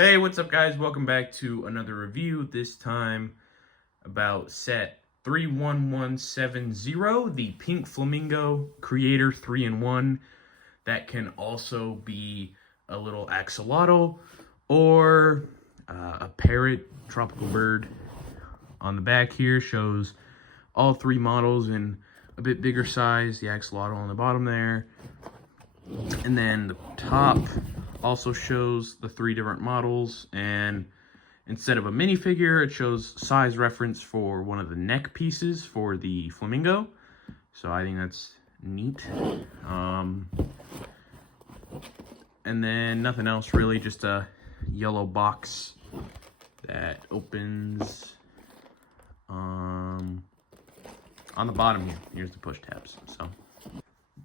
Hey, what's up guys? Welcome back to another review, this time about set 31170, the Pink Flamingo Creator 3-in-1. That can also be a little axolotl or a parrot, tropical bird. On the back here shows all three models in a bit bigger size, the axolotl on the bottom there. And then the top also shows the three different models, and instead of a minifigure, it shows size reference for one of the neck pieces for the flamingo. So I think that's neat. And then nothing else really, just a yellow box that opens on the bottom here. Here's the push tabs. So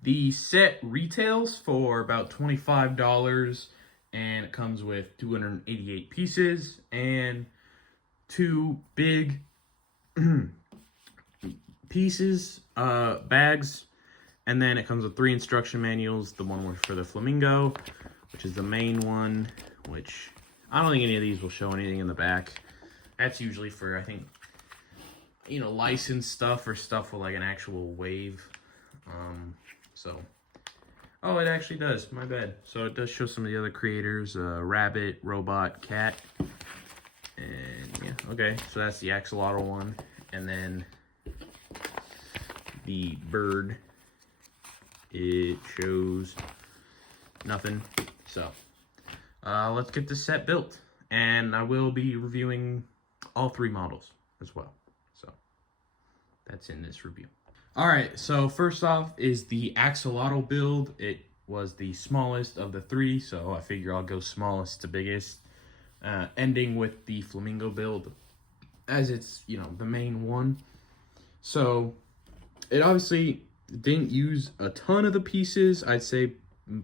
the set retails for about $25, and it comes with 288 pieces and two big pieces, bags, and then it comes with 3 instruction manuals. The one for the flamingo, which is the main one, which I don't think any of these will show anything in the back. That's usually for, I think, licensed stuff or stuff with like an actual wave. Oh, it actually does. My bad. So it does show some of the other creators: rabbit, robot, cat, and yeah. Okay, so that's the axolotl one, and then the bird. It shows nothing. So let's get this set built, and I will be reviewing all 3 models as well. So that's in this review. Alright, so first off is the axolotl build. It was the smallest of the 3, so I figure I'll go smallest to biggest, ending with the flamingo build, as it's, the main one. So it obviously didn't use a ton of the pieces. I'd say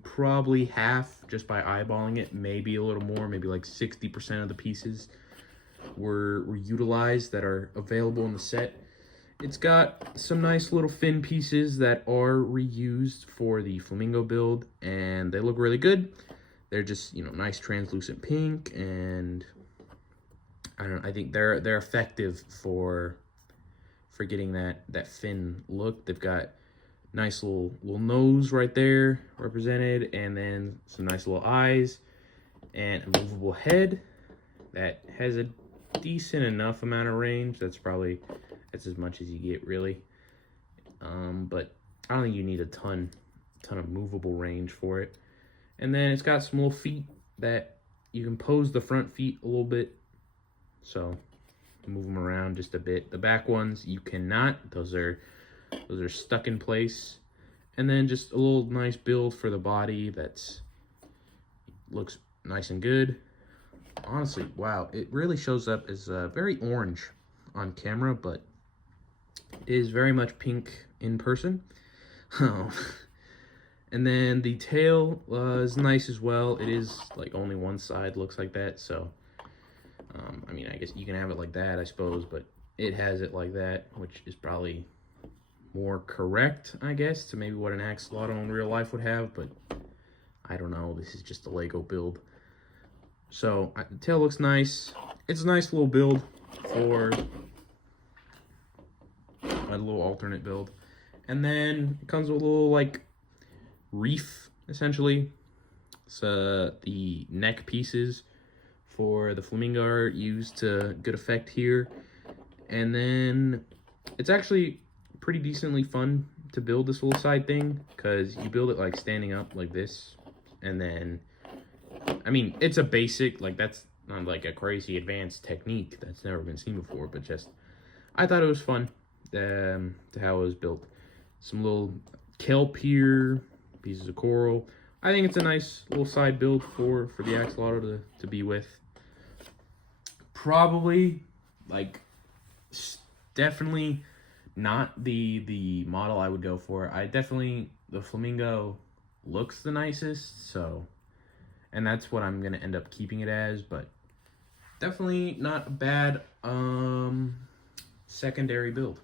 probably half, just by eyeballing it, maybe a little more, maybe like 60% of the pieces were utilized that are available in the set. It's got some nice little fin pieces that are reused for the flamingo build, and they look really good. They're just, nice translucent pink, and I don't know, I think they're effective for getting that fin look. They've got nice little nose right there represented, and then some nice little eyes and a movable head that has a decent enough amount of range. That's as much as you get, really. But I don't think you need a ton of movable range for it. And then it's got some little feet that you can pose the front feet a little bit, so move them around just a bit. The back ones you cannot; those are stuck in place. And then just a little nice build for the body that's looks nice and good. Honestly, wow, it really shows up as very orange on camera, but is very much pink in person. And then the tail is nice as well. It is like only one side looks like that, so I mean, I guess you can have it like that, I suppose, but it has it like that, which is probably more correct, I guess, to maybe what an axolotl in real life would have, but I don't know. This is just a Lego build. So the tail looks nice. It's a nice little build for a little alternate build. And then it comes with a little like reef, essentially. So the neck pieces for the flamingo are used to good effect here. And then it's actually pretty decently fun to build this little side thing, because you build it like standing up like this, and then I mean, it's a basic, like, that's not like a crazy advanced technique that's never been seen before, but just I thought it was fun to how it was built. Some little kelp here, pieces of coral. I think it's a nice little side build for the axolotl to be with. Probably, like, definitely not the model I would go for. The flamingo looks the nicest, so, and that's what I'm gonna end up keeping it as, but definitely not a bad secondary build.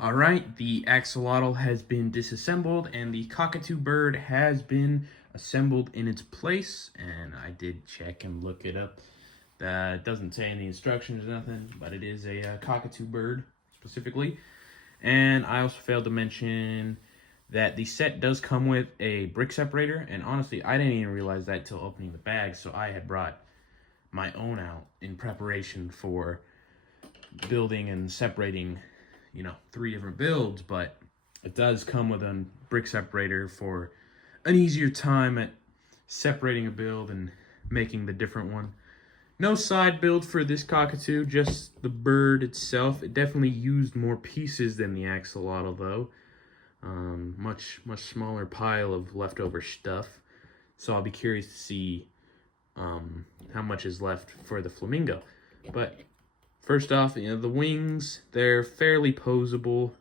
All right, the axolotl has been disassembled and the cockatoo bird has been assembled in its place, and I did check and look it up. It doesn't say in the instructions or nothing, but it is a cockatoo bird specifically. And I also failed to mention that the set does come with a brick separator, and honestly, I didn't even realize that till opening the bag, so I had brought my own out in preparation for building and separating, 3 different builds, but it does come with a brick separator for an easier time at separating a build and making the different one. No side build for this cockatoo, just the bird itself. It definitely used more pieces than the axolotl, though. Much smaller pile of leftover stuff. So I'll be curious to see how much is left for the flamingo. But first off, the wings, they're fairly posable.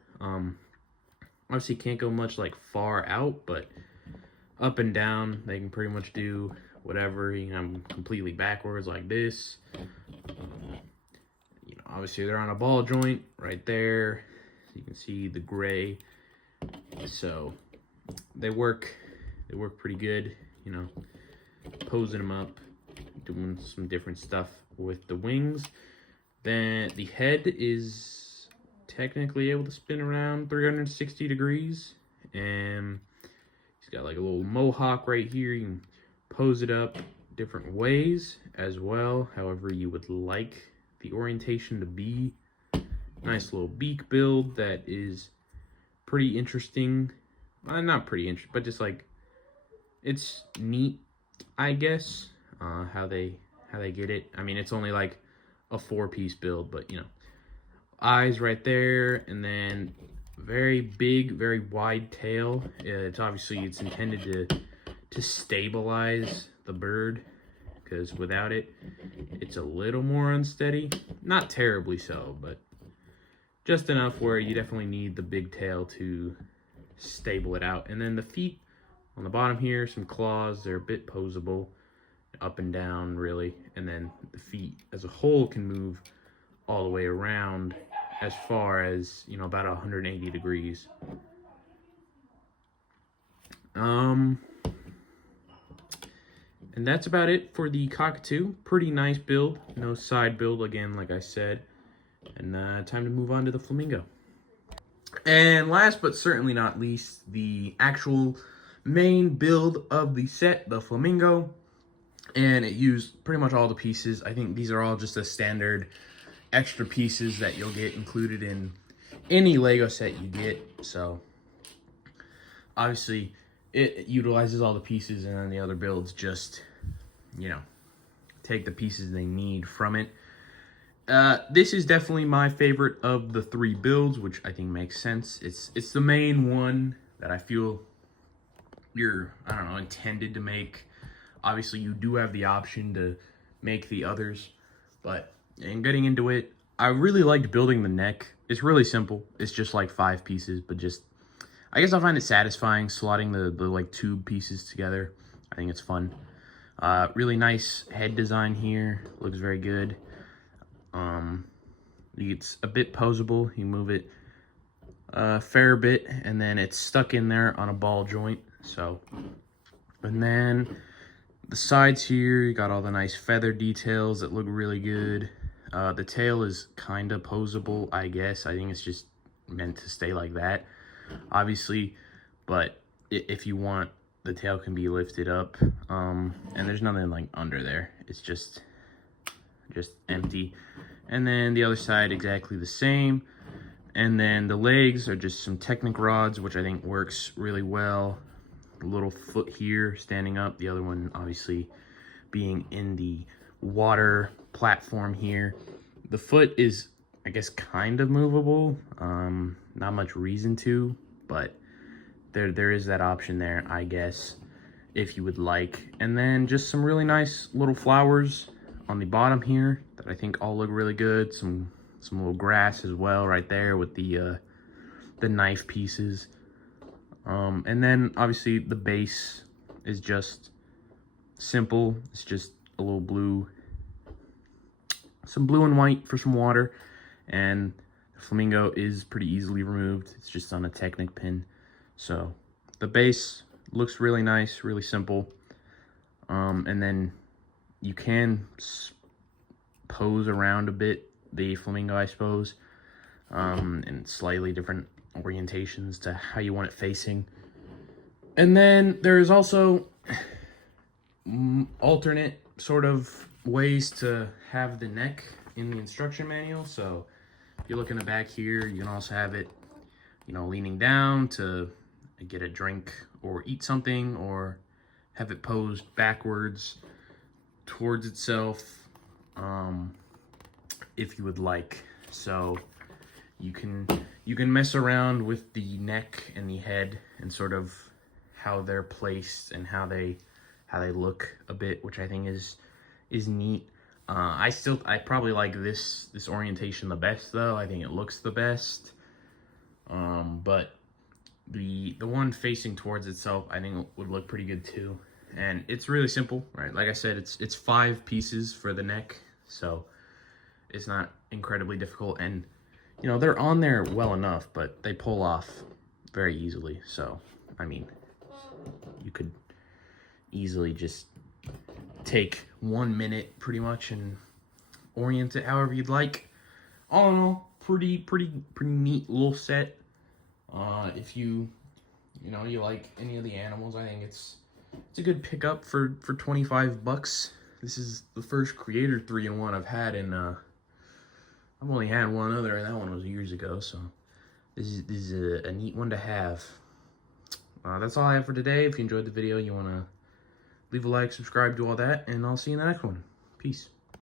Obviously can't go much far out, but up and down, they can pretty much do whatever. I'm completely backwards like this. Obviously they're on a ball joint right there. You can see the gray. So they work pretty good, posing them up, doing some different stuff with the wings. Then the head is technically able to spin around 360 degrees, and he's got a little mohawk right here. You can pose it up different ways as well, however you would like the orientation to be. Nice little beak build that is pretty interesting. Not pretty interesting, but just it's neat, I guess, how they get it. I mean, it's only a 4-piece build, but eyes right there, and then very big, very wide tail. It's intended to stabilize the bird, because without it, it's a little more unsteady. Not terribly so, but just enough where you definitely need the big tail to stable it out. And then the feet on the bottom here, some claws, they're a bit posable, up and down really. And then the feet as a whole can move all the way around as far as, about 180 degrees. And that's about it for the cockatoo. Pretty nice build. No side build again, like I said. And time to move on to the flamingo. And last but certainly not least, the actual main build of the set, the flamingo. And it used pretty much all the pieces. I think these are all just the standard extra pieces that you'll get included in any Lego set you get. So obviously it utilizes all the pieces, and then the other builds just, take the pieces they need from it. This is definitely my favorite of the 3 builds, which I think makes sense. It's the main one that I feel you're, intended to make. Obviously, you do have the option to make the others, but in getting into it, I really liked building the neck. It's really simple. It's just 5 pieces, but I guess I find it satisfying slotting the tube pieces together. I think it's fun. Really nice head design here. Looks very good. It's a bit posable. You move it a fair bit, and then it's stuck in there on a ball joint. So, and then the sides here, you got all the nice feather details that look really good. The tail is kind of posable, I guess. I think it's just meant to stay like that, obviously. But if you want, the tail can be lifted up. And there's nothing under there. It's just empty. And then the other side, exactly the same. And then the legs are just some Technic rods, which I think works really well. A little foot here standing up, the other one obviously being in the water platform here. The foot is, I guess, kind of movable. Not much reason to, but there is that option there, I guess, if you would like. And then just some really nice little flowers on the bottom here that I think all look really good. Some little grass as well right there with the knife pieces. And then obviously the base is just simple. It's just a little blue, some blue and white for some water, and the flamingo is pretty easily removed. It's just on a Technic pin. So the base, Looks really nice, really simple. And then you can pose around a bit the Flamingo, I suppose, in slightly different orientations to how you want it facing. And then there's also alternate sort of ways to have the neck in the instruction manual. So if you look in the back here, you can also have it, you know, leaning down to get a drink or eat something, or have it posed backwards towards itself, if you would like. So you can mess around with the neck and the head and sort of how they're placed and how they look a bit, which I think is neat. I probably like this orientation the best though. I think it looks the best. But the one facing towards itself, I think would look pretty good too. And it's really simple, right? Like I said, it's 5 pieces for the neck, so it's not incredibly difficult. And you know, they're on there well enough, but they pull off very easily. So I mean, you could easily just take 1 minute pretty much and orient it however you'd like. All in all, pretty neat little set. If you like any of the animals, I think it's a good pickup for 25 bucks. This is the first Creator 3-in-1 I've had, and I've only had one other, and that one was years ago. So this is a neat one to have. That's all I have for today. If you enjoyed the video, you want to leave a like, subscribe, do all that, and I'll see you in the next one. Peace.